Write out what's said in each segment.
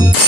Oh.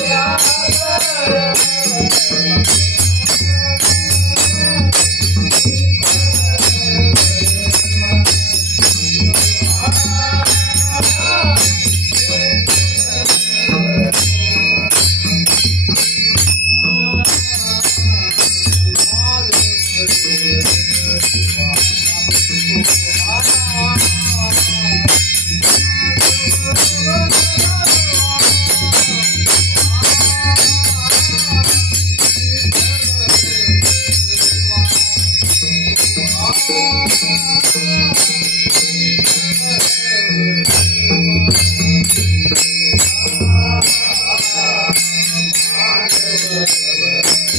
Yeah. ever, ever, ever.